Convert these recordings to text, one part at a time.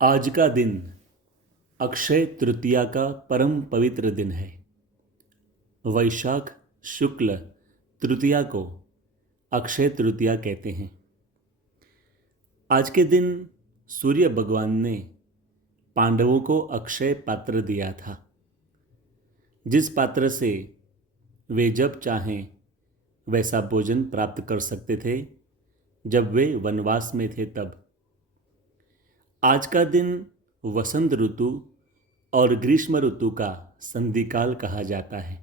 आज का दिन अक्षय तृतीया का परम पवित्र दिन है। वैशाख शुक्ल तृतीया को अक्षय तृतीया कहते हैं। आज के दिन सूर्य भगवान ने पांडवों को अक्षय पात्र दिया था, जिस पात्र से वे जब चाहें वैसा भोजन प्राप्त कर सकते थे जब वे वनवास में थे तब। आज का दिन वसंत ऋतु और ग्रीष्म ऋतु का संधिकाल कहा जाता है।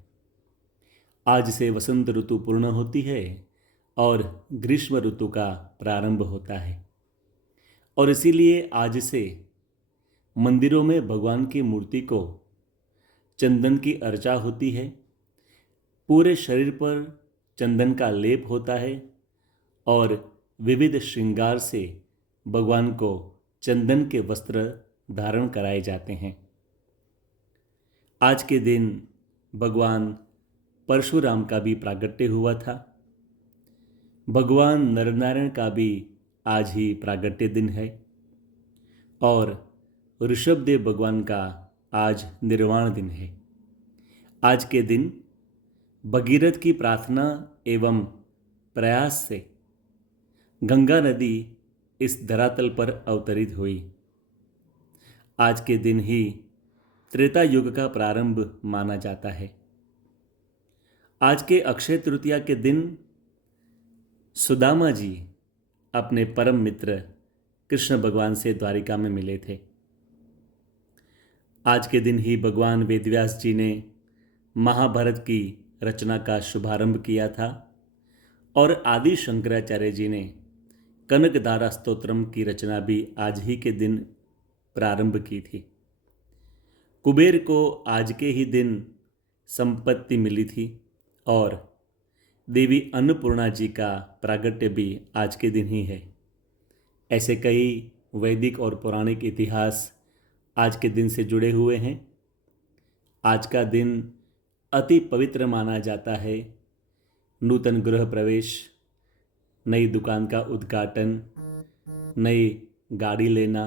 आज से वसंत ऋतु पूर्ण होती है और ग्रीष्म ऋतु का प्रारंभ होता है, और इसीलिए आज से मंदिरों में भगवान की मूर्ति को चंदन की अर्चा होती है। पूरे शरीर पर चंदन का लेप होता है और विविध श्रृंगार से भगवान को चंदन के वस्त्र धारण कराए जाते हैं। आज के दिन भगवान परशुराम का भी प्रागट्य हुआ था। भगवान नरनारायण का भी आज ही प्रागट्य दिन है और ऋषभदेव भगवान का आज निर्वाण दिन है। आज के दिन भगीरथ की प्रार्थना एवं प्रयास से गंगा नदी इस धरातल पर अवतरित हुई। आज के दिन ही त्रेता युग का प्रारंभ माना जाता है। आज के अक्षय तृतीया के दिन सुदामा जी अपने परम मित्र कृष्ण भगवान से द्वारिका में मिले थे। आज के दिन ही भगवान वेदव्यास जी ने महाभारत की रचना का शुभारंभ किया था और आदि शंकराचार्य जी ने कनकधारा स्तोत्रम की रचना भी आज ही के दिन प्रारंभ की थी। कुबेर को आज के ही दिन संपत्ति मिली थी और देवी अन्नपूर्णा जी का प्रागट्य भी आज के दिन ही है। ऐसे कई वैदिक और पौराणिक इतिहास आज के दिन से जुड़े हुए हैं। आज का दिन अति पवित्र माना जाता है। नूतन गृह प्रवेश, नई दुकान का उद्घाटन, नई गाड़ी लेना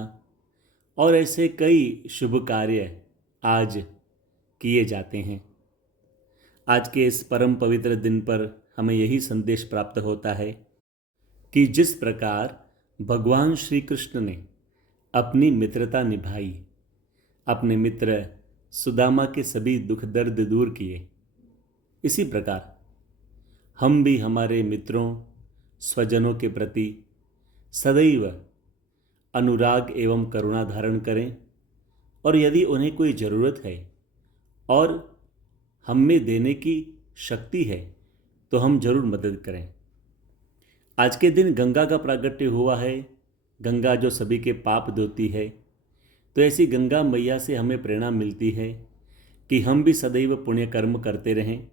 और ऐसे कई शुभ कार्य आज किए जाते हैं। आज के इस परम पवित्र दिन पर हमें यही संदेश प्राप्त होता है कि जिस प्रकार भगवान श्री कृष्ण ने अपनी मित्रता निभाई, अपने मित्र सुदामा के सभी दुख दर्द दूर किए, इसी प्रकार हम भी हमारे मित्रों स्वजनों के प्रति सदैव अनुराग एवं करुणा धारण करें और यदि उन्हें कोई ज़रूरत है और हम में देने की शक्ति है तो हम जरूर मदद करें। आज के दिन गंगा का प्रागट्य हुआ है। गंगा जो सभी के पाप धोती है, तो ऐसी गंगा मैया से हमें प्रेरणा मिलती है कि हम भी सदैव पुण्य कर्म करते रहें,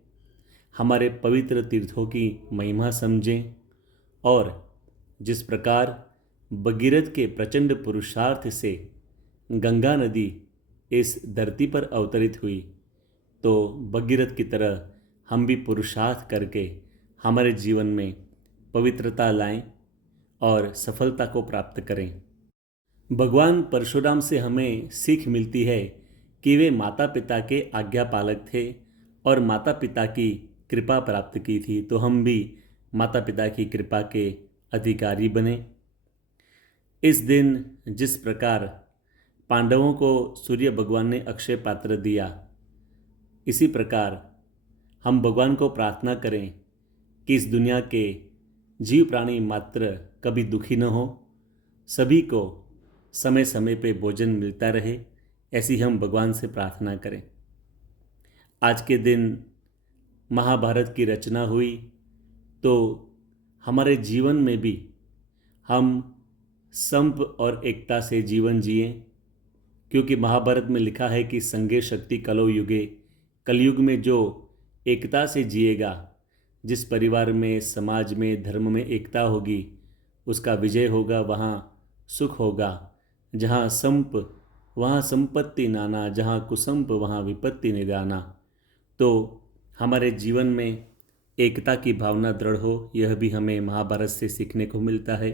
हमारे पवित्र तीर्थों की महिमा समझें और जिस प्रकार भगीरथ के प्रचंड पुरुषार्थ से गंगा नदी इस धरती पर अवतरित हुई, तो भगीरथ की तरह हम भी पुरुषार्थ करके हमारे जीवन में पवित्रता लाएं और सफलता को प्राप्त करें। भगवान परशुराम से हमें सीख मिलती है कि वे माता पिता के आज्ञा पालक थे और माता पिता की कृपा प्राप्त की थी, तो हम भी माता पिता की कृपा के अधिकारी बने। इस दिन जिस प्रकार पांडवों को सूर्य भगवान ने अक्षय पात्र दिया, इसी प्रकार हम भगवान को प्रार्थना करें कि इस दुनिया के जीव प्राणी मात्र कभी दुखी न हो, सभी को समय समय पे भोजन मिलता रहे, ऐसी हम भगवान से प्रार्थना करें। आज के दिन महाभारत की रचना हुई, तो हमारे जीवन में भी हम संप और एकता से जीवन जिएं, क्योंकि महाभारत में लिखा है कि संगे शक्ति कलौ युगे, कलयुग में जो एकता से जिएगा, जिस परिवार में, समाज में, धर्म में एकता होगी, उसका विजय होगा, वहाँ सुख होगा। जहाँ संप वहाँ संपत्ति नाना, जहाँ कुसंप वहाँ विपत्ति निदाना। तो हमारे जीवन में एकता की भावना दृढ़ हो, यह भी हमें महाभारत से सीखने को मिलता है।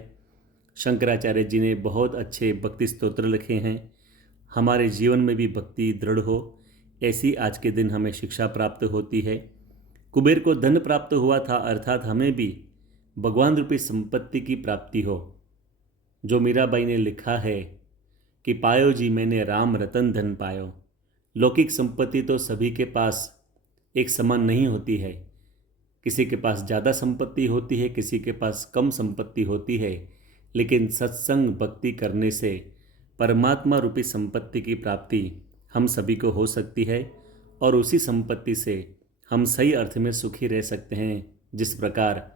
शंकराचार्य जी ने बहुत अच्छे भक्ति स्तोत्र लिखे हैं। हमारे जीवन में भी भक्ति दृढ़ हो, ऐसी आज के दिन हमें शिक्षा प्राप्त होती है। कुबेर को धन प्राप्त हुआ था, अर्थात हमें भी भगवान रूपी संपत्ति की प्राप्ति हो। जो मीराबाई ने लिखा है कि पायो जी मैंने राम रतन धन पायो। लौकिक संपत्ति तो सभी के पास एक समान नहीं होती है। किसी के पास ज़्यादा संपत्ति होती है, किसी के पास कम संपत्ति होती है, लेकिन सत्संग भक्ति करने से परमात्मा रूपी संपत्ति की प्राप्ति हम सभी को हो सकती है और उसी संपत्ति से हम सही अर्थ में सुखी रह सकते हैं। जिस प्रकार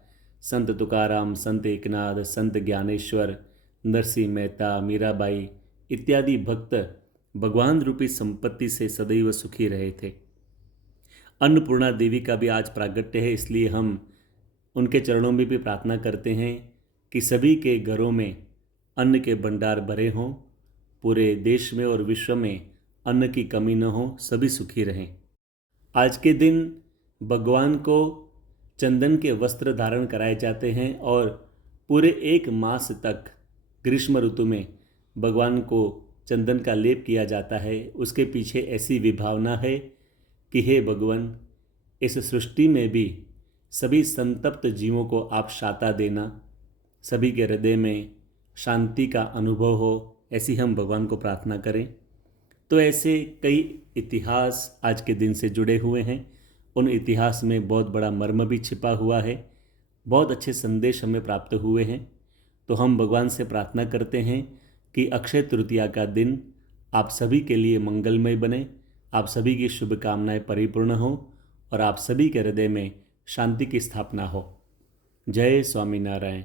संत तुकाराम, संत एकनाथ, संत ज्ञानेश्वर, नरसिंह मेहता, मीराबाई इत्यादि भक्त भगवान रूपी संपत्ति से सदैव सुखी रहे थे। अन्नपूर्णा देवी का भी आज प्रागट्य है, इसलिए हम उनके चरणों में भी प्रार्थना करते हैं कि सभी के घरों में अन्न के भंडार भरे हों, पूरे देश में और विश्व में अन्न की कमी न हो, सभी सुखी रहें। आज के दिन भगवान को चंदन के वस्त्र धारण कराए जाते हैं और पूरे 1 मास तक ग्रीष्म ऋतु में भगवान को चंदन का लेप किया जाता है। उसके पीछे ऐसी विभावना है कि हे भगवान, इस सृष्टि में भी सभी संतप्त जीवों को आप शांता देना, सभी के हृदय में शांति का अनुभव हो, ऐसी हम भगवान को प्रार्थना करें। तो ऐसे कई इतिहास आज के दिन से जुड़े हुए हैं। उन इतिहास में बहुत बड़ा मर्म भी छिपा हुआ है, बहुत अच्छे संदेश हमें प्राप्त हुए हैं। तो हम भगवान से प्रार्थना करते हैं कि अक्षय तृतीया का दिन आप सभी के लिए मंगलमय बने, आप सभी की शुभकामनाएं परिपूर्ण हो और आप सभी के हृदय में शांति की स्थापना हो। जय स्वामीनारायण।